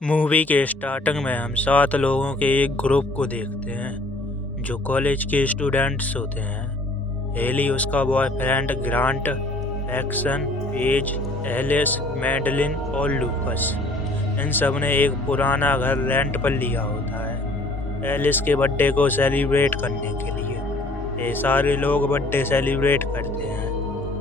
Movie के starting में हम 7 लोगों के एक ग्रुप को देखते हैं जो कॉलेज के स्टूडेंट्स होते हैं। हेली, उसका boyfriend Grant, Paxton, Paige, Alice, Madeline और लूकस, इन सब ने एक पुराना घर रेंट पर लिया होता है एलिस के बर्थडे को सेलिब्रेट करने के लिए। ये सारे लोग बर्थडे सेलिब्रेट करते हैं।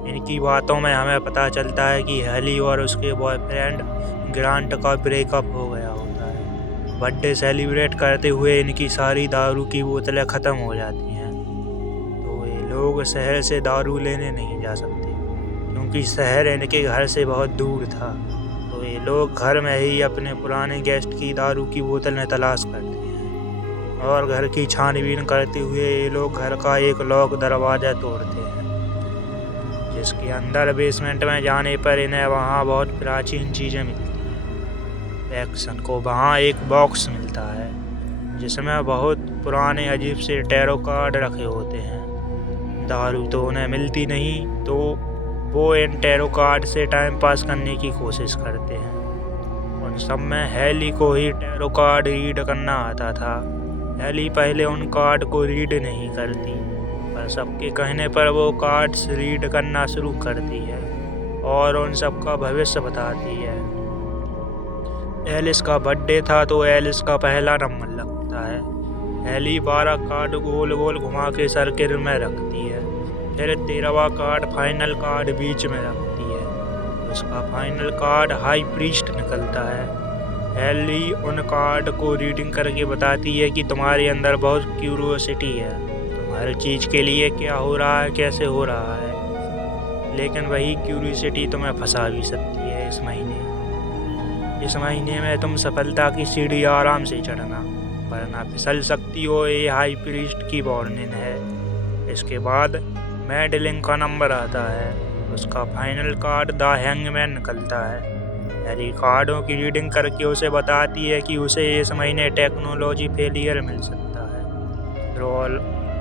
इनकी बातों में हमें पता चलता है कि हेली और उसके बॉयफ्रेंड ग्रांट का ब्रेकअप हो गया होता है। बर्थडे सेलिब्रेट करते हुए इनकी सारी दारू की बोतलें ख़त्म हो जाती हैं, तो ये लोग शहर से दारू लेने नहीं जा सकते क्योंकि शहर इनके घर से बहुत दूर था। तो ये लोग घर में ही अपने पुराने गेस्ट की दारू की बोतलें तलाश करते हैं और घर की छानबीन करते हुए ये लोग घर का एक लॉक दरवाज़ा तोड़ते हैं, जिसके अंदर बेसमेंट में जाने पर इन्हें वहाँ बहुत प्राचीन चीज़ें मिलती हैं। पैक्सन को वहाँ एक बॉक्स मिलता है जिसमें बहुत पुराने अजीब से टैरो कार्ड रखे होते हैं। दारू तो उन्हें मिलती नहीं, तो वो इन टैरो कार्ड से टाइम पास करने की कोशिश करते हैं। उन सब में हेली को ही टैरो कार्ड रीड करना आता था। हेली पहले उन कार्ड को रीड नहीं करती, पर सबके कहने पर वो कार्ड्स रीड करना शुरू करती है और उन सब का भविष्य बताती है। एलिस का बर्थडे था तो एलिस का पहला नंबर लगता है। हेली 12 कार्ड गोल गोल घुमा के सर्किल में रखती है, फिर 13वां कार्ड फाइनल कार्ड बीच में रखती है। उसका फाइनल कार्ड हाई प्रीस्ट निकलता है। हेली उन कार्ड को रीडिंग करके बताती है कि तुम्हारे अंदर बहुत क्यूरियोसिटी है, हर चीज़ के लिए क्या हो रहा है, कैसे हो रहा है, लेकिन वही क्यूरियोसिटी तुम्हें फंसा भी सकती है। इस महीने में तुम सफलता की सीढ़ी आराम से चढ़ना, वरना फिसल सकती हो। ये हाई प्रीस्ट की वार्निंग है। इसके बाद मैडलिन का नंबर आता है। उसका फाइनल कार्ड द हैंगमैन निकलता है। हेली कार्डों की रीडिंग करके उसे बताती है कि उसे इस महीने टेक्नोलॉजी फेलियर मिल सकता है।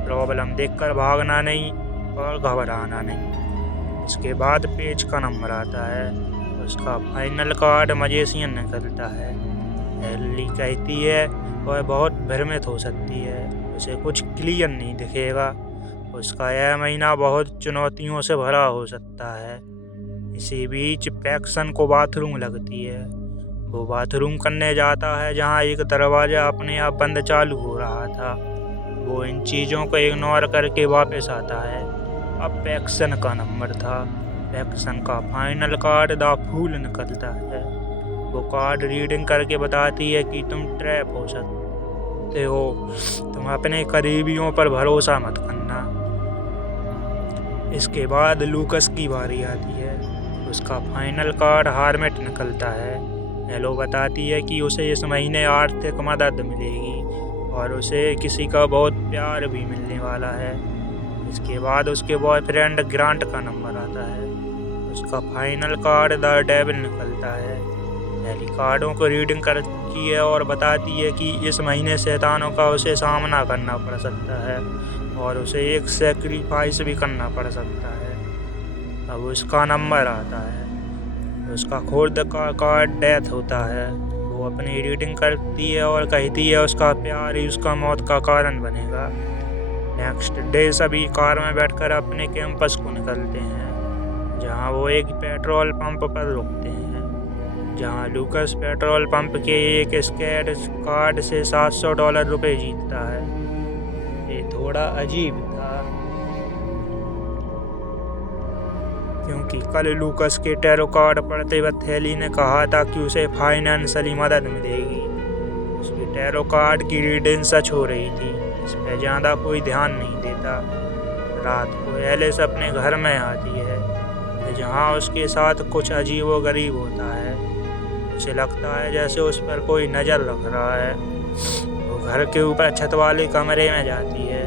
प्रॉब्लम देखकर भागना नहीं और घबराना नहीं। इसके बाद पेज का नंबर आता है। उसका फाइनल कार्ड मजेशियन निकलता है। हेली कहती है वह बहुत भ्रमित हो सकती है, उसे कुछ क्लियर नहीं दिखेगा। उसका यह महीना बहुत चुनौतियों से भरा हो सकता है। इसी बीच पैक्सन को बाथरूम लगती है। वो बाथरूम करने जाता है जहाँ एक दरवाज़ा अपने आप बंद चालू हो रहा था। वो इन चीज़ों को इग्नोर करके वापस आता है। अब पैक्सन का नंबर था। पैक्सन का फाइनल कार्ड द फूल निकलता है। वो कार्ड रीडिंग करके बताती है कि तुम ट्रैप हो सकते हो, तुम अपने करीबियों पर भरोसा मत करना। इसके बाद लूकस की बारी आती है। उसका फाइनल कार्ड हार्मेट निकलता है। हेलो बताती है कि उसे इस महीने आर्थिक मदद मिलेगी और उसे किसी का बहुत प्यार भी मिलने वाला है। इसके बाद उसके बॉयफ्रेंड ग्रांट का नंबर आता है। उसका फाइनल कार्ड द डेविल निकलता है। हेली कार्डों को रीडिंग करती है और बताती है कि इस महीने शैतानों का उसे सामना करना पड़ सकता है और उसे एक सेक्रीफाइस भी करना पड़ सकता है। अब उसका नंबर आता है। उसका खुद का कार्ड डेथ होता है। वो अपनी रीडिंग करती है और कहती है उसका प्यार ही उसका मौत का कारण बनेगा। नेक्स्ट डे सभी कार में बैठकर अपने कैंपस को निकलते हैं, जहां वो एक पेट्रोल पंप पर रुकते हैं, जहां लूकस पेट्रोल पंप के एक स्कैड कार्ड से $700 रुपये जीतता है। ये थोड़ा अजीब था क्योंकि कल लूकस के टैरो कार्ड पढ़ते वक्त हेली ने कहा था कि उसे फाइनेंशियली मदद मिलेगी। उसके टैरो कार्ड की रीडिंग सच हो रही थी। इस पर ज़्यादा कोई ध्यान नहीं देता। रात को एलिस अपने घर में आती है, जहाँ उसके साथ कुछ अजीब व गरीब होता है। उसे लगता है जैसे उस पर कोई नज़र रख रहा है। वो घर के ऊपर छत वाले कमरे में जाती है,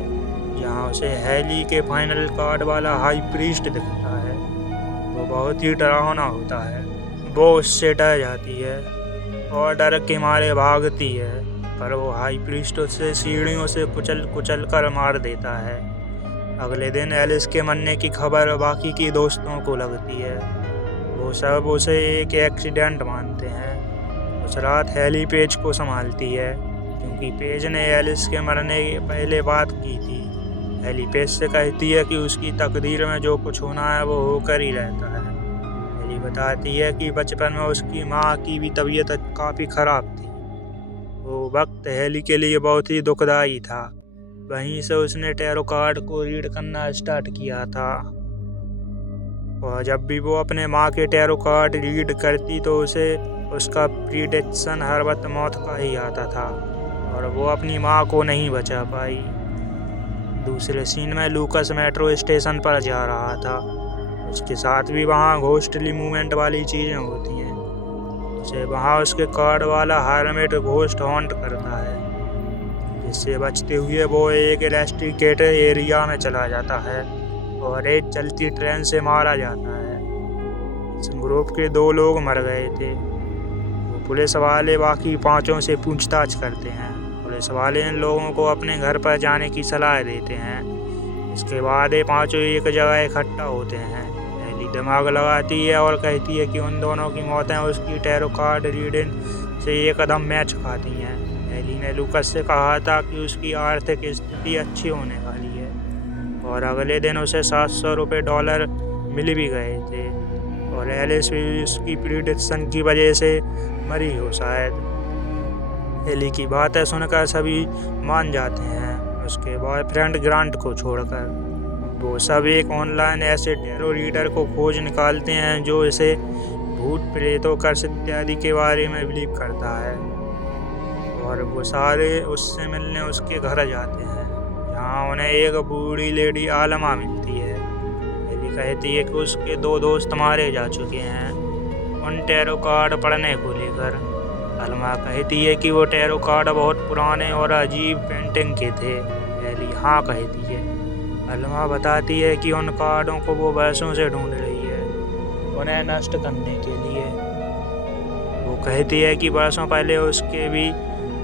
जहाँ उसे हेली के फाइनल कार्ड वाला हाई प्रीस्ट दिखता है। वो बहुत ही डरावना होता है। वो उससे डर जाती है और डर के मारे भागती है, पर वो हाई प्रीस्ट उसे सीढ़ियों से कुचल कर मार देता है। अगले दिन एलिस के मरने की खबर बाकी की दोस्तों को लगती है। वो सब उसे एक एक्सीडेंट मानते हैं। उस रात हेली पेज को संभालती है क्योंकि पेज ने एलिस के मरने के पहले बात की थी। हेली पेज से कहती है कि उसकी तकदीर में जो कुछ होना है वो होकर ही रहता है। हेली बताती है कि बचपन में उसकी माँ की भी तबीयत काफ़ी ख़राब थी। वो वक्त हेली के लिए बहुत ही दुखदाई था। वहीं से उसने टैरो कार्ड को रीड करना स्टार्ट किया था और जब भी वो अपने माँ के टैरो कार्ड रीड करती तो उसे उसका प्रिडिक्शन हर वक्त मौत का ही आता था और वो अपनी माँ को नहीं बचा पाई। दूसरे सीन में लूकस मेट्रो स्टेशन पर जा रहा था। उसके साथ भी वहाँ घोस्टली मूवमेंट वाली चीज़ें होती हैं। उसे वहाँ उसके कार्ड वाला हार्मेट घोस्ट हॉन्ट करता है, जिससे बचते हुए वो एक रेस्ट्रिकेटेड एरिया में चला जाता है और एक चलती ट्रेन से मारा जाता है। इस ग्रुप के 2 लोग मर गए थे। वो पुलिस वाले बाकी 5 से पूछताछ करते हैं। पुलिस वाले इन लोगों को अपने घर पर जाने की सलाह देते हैं। इसके बाद ये 5 एक जगह इकट्ठा होते हैं। हेली दिमाग लगाती है और कहती है कि उन दोनों की मौतें उसकी टैरो कार्ड रीडिंग से एकदम मैच खाती हैं। हेली ने लूकस से कहा था कि उसकी आर्थिक स्थिति अच्छी होने वाली है और अगले दिन उसे $700 मिल भी गए थे और एलिस भी उसकी प्रिडिक्शन की वजह से मरी हो शायद। हेली की बातें सुनकर सभी मान जाते हैं, उसके बॉयफ्रेंड ग्रांट को छोड़कर। वो सब एक ऑनलाइन ऐसे टैरो रीडर को खोज निकालते हैं जो इसे भूत प्रेतों कर्स इत्यादि के बारे में बिलीव करता है और वो सारे उससे मिलने उसके घर जाते हैं, जहाँ उन्हें एक बूढ़ी लेडी आलमा मिलती है। हेली कहती है कि उसके 2 दोस्त मारे जा चुके हैं उन टैरो कार्ड पढ़ने को लेकर। आलमा कहती है कि वो टैरो कार्ड बहुत पुराने और अजीब पेंटिंग के थे। हेली हाँ कहती है। आलमा बताती है कि उन कार्डों को वो वर्षों से ढूंढ रही है उन्हें नष्ट करने के लिए। वो कहती है कि वर्षों पहले उसके भी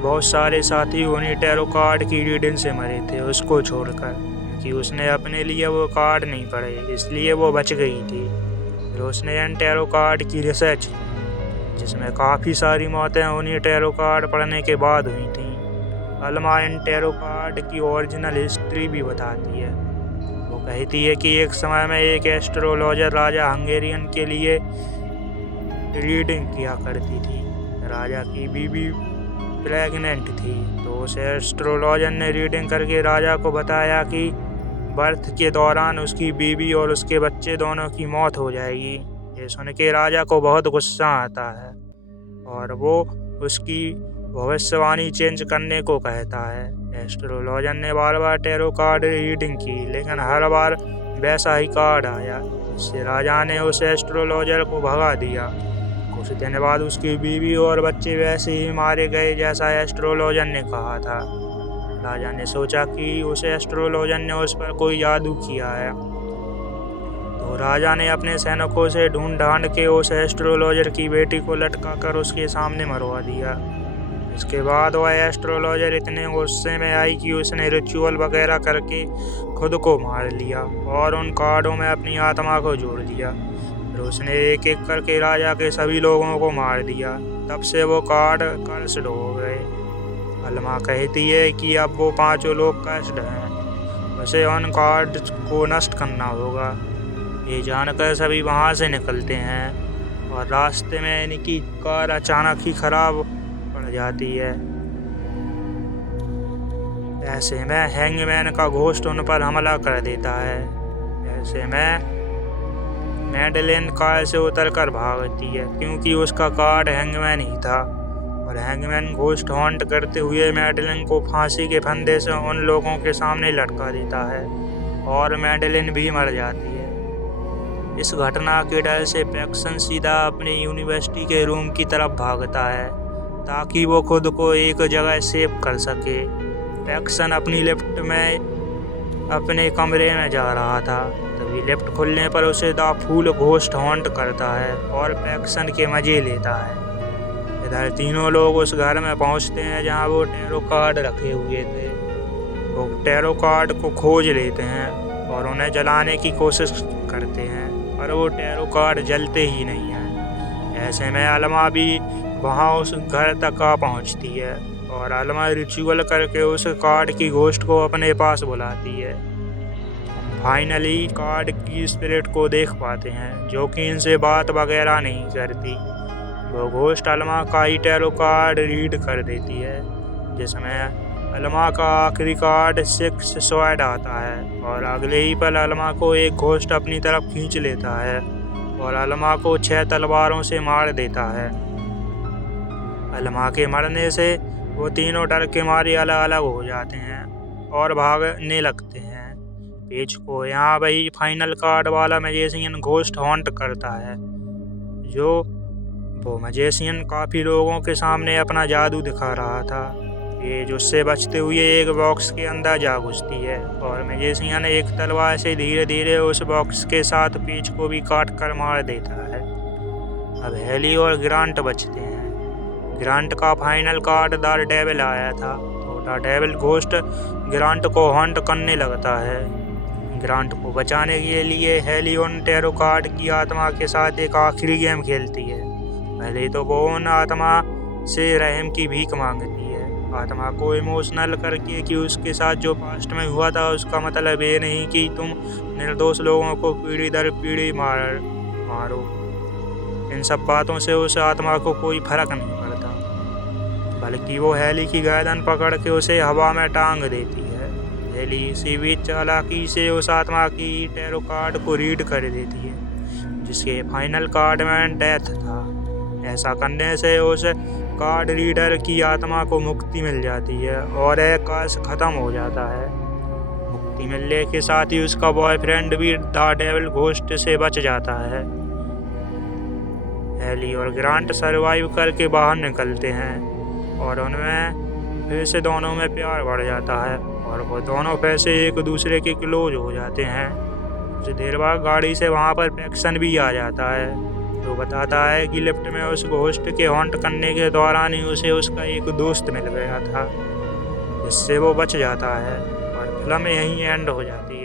बहुत सारे साथी उन्हीं टैरो कार्ड की रीडिंग से मरे थे उसको छोड़कर, कि उसने अपने लिए वो कार्ड नहीं पढ़े इसलिए वो बच गई थी। फिर उसने इन टैरो कार्ड की रिसर्च की जिसमें काफ़ी सारी मौतें उन्हीं टैरो कार्ड पढ़ने के बाद हुई थी। अल्मा इन टैरो कार्ड की ओरिजिनल हिस्ट्री भी बताती है। वो कहती है कि एक समय में एक एस्ट्रोलॉजर राजा हंगेरियन के लिए रीडिंग किया करती थी। राजा की बीवी प्रेग्नेंट थी तो उस एस्ट्रोलॉजर ने रीडिंग करके राजा को बताया कि बर्थ के दौरान उसकी बीवी और उसके बच्चे दोनों की मौत हो जाएगी। ये सुन के राजा को बहुत गुस्सा आता है और वो उसकी भविष्यवाणी चेंज करने को कहता है। एस्ट्रोलॉजर ने बार बार टैरो कार्ड रीडिंग की लेकिन हर बार वैसा ही कार्ड आया, इससे राजा ने उस एस्ट्रोलॉजर को भगा दिया। कुछ दिन बाद उसकी बीवी और बच्चे वैसे ही मारे गए जैसा एस्ट्रोलॉजर ने कहा था। राजा ने सोचा कि उस एस्ट्रोलॉजर ने उस पर कोई जादू किया है, तो राजा ने अपने सैनिकों से ढूंढ ढांड के उस एस्ट्रोलॉजर की बेटी को लटका कर उसके सामने मरवा दिया। इसके बाद वह एस्ट्रोलॉजर इतने गुस्से में आई कि उसने रिचुअल वगैरह करके खुद को मार लिया और उन कार्डों में अपनी आत्मा को जोड़ दिया। फिर उसने एक एक करके राजा के सभी लोगों को मार दिया। तब से वो कार्ड कर्स्ड हो गए। अल्मा कहती है कि अब वो 5 लोग कर्स्ड हैं, उसे उन कार्ड को नष्ट करना होगा। ये जानकर सभी वहाँ से निकलते हैं और रास्ते में इनकी कार अचानक ही खराब पड़ जाती है। ऐसे में हैंगमैन का घोस्ट उन पर हमला कर देता है। ऐसे में मैडलेन कार से उतरकर भागती है क्योंकि उसका कार्ड हैंगमैन ही था और हैंगमैन घोस्ट हॉन्ट करते हुए मैडलेन को फांसी के फंदे से उन लोगों के सामने लटका देता है और मैडलेन भी मर जाती है। इस घटना के डर से पैक्सन सीधा अपनी यूनिवर्सिटी के रूम की तरफ भागता है ताकि वो खुद को एक जगह सेव कर सके। पैक्सन अपनी लिफ्ट में अपने कमरे में जा रहा था, तभी लिफ्ट खुलने पर उसे द फूल घोस्ट हॉन्ट करता है और पैक्सन के मजे लेता है। इधर तीनों लोग उस घर में पहुंचते हैं जहां वो टैरो कार्ड रखे हुए थे। वो टैरो कार्ड को खोज लेते हैं और उन्हें जलाने की कोशिश करते हैं, पर वो टैरो कार्ड जलते ही नहीं हैं। ऐसे में अल्मा भी वहाँ उस घर तक आ पहुँचती है और अलमा रिचुअल करके उस कार्ड की घोस्ट को अपने पास बुलाती है। फाइनली कार्ड की स्पिरिट को देख पाते हैं, जो कि इनसे बात वगैरह नहीं करती। वो घोस्ट अलमा का ही टैरो कार्ड रीड कर देती है, जिसमें अलमा का आखिरी कार्ड 6 स्वॉर्ड आता है और अगले ही पल अलमा को एक घोस्ट अपनी तरफ खींच लेता है और अलमा को 6 तलवारों से मार देता है। अलमा के मरने से वो तीनों डर के मारे अलग अलग हो जाते हैं और भागने लगते हैं। पेज को यहाँ वही फाइनल कार्ड वाला मैजिशियन घोस्ट हॉन्ट करता है, जो वो मैजिशियन काफ़ी लोगों के सामने अपना जादू दिखा रहा था। पेज उससे बचते हुए एक बॉक्स के अंदर जा घुसती है और मैजिशियन एक तलवार से धीरे धीरे उस बॉक्स के साथ पेज को भी काट कर मार देता है। अब हेली और ग्रांट बचते हैं। ग्रांट का फाइनल कार्ड द डेविल आया था, तो द डेविल घोस्ट ग्रांट को हॉन्ट करने लगता है। ग्रांट को बचाने के लिए हेली उन टैरो कार्ड की आत्मा के साथ एक आखिरी गेम खेलती है। पहले तो वो उन आत्मा से रहम की भीख मांगती है, आत्मा को इमोशनल करके कि उसके साथ जो पास्ट में हुआ था उसका मतलब ये नहीं कि तुम निर्दोष लोगों को पीढ़ी दर पीढ़ी मारो। इन सब बातों से उस आत्मा को कोई फर्क नहीं पड़ता, बल्कि वो हेली की गर्दन पकड़ के उसे हवा में टांग देती है। हेली इसी बीच चालाकी से उस आत्मा की टैरो कार्ड को रीड कर देती है, जिसके फाइनल कार्ड में डेथ था। ऐसा करने से उस कार्ड रीडर की आत्मा को मुक्ति मिल जाती है और एक कर्स खत्म हो जाता है। मुक्ति मिलने के साथ ही उसका बॉयफ्रेंड भी द डेविल घोस्ट से बच जाता है। हेली और ग्रांट सरवाइव करके बाहर निकलते हैं और उनमें फिर से दोनों में प्यार बढ़ जाता है और वो दोनों फिर से एक दूसरे के क्लोज हो जाते हैं। कुछ देर बाद गाड़ी से वहाँ पर पैक्सन भी आ जाता है, जो बताता है कि लिफ्ट में उस घोस्ट के हॉन्ट करने के दौरान ही उसे उसका एक दोस्त मिल गया था, जिससे वो बच जाता है और फिल्म यहीं एंड हो जाती है।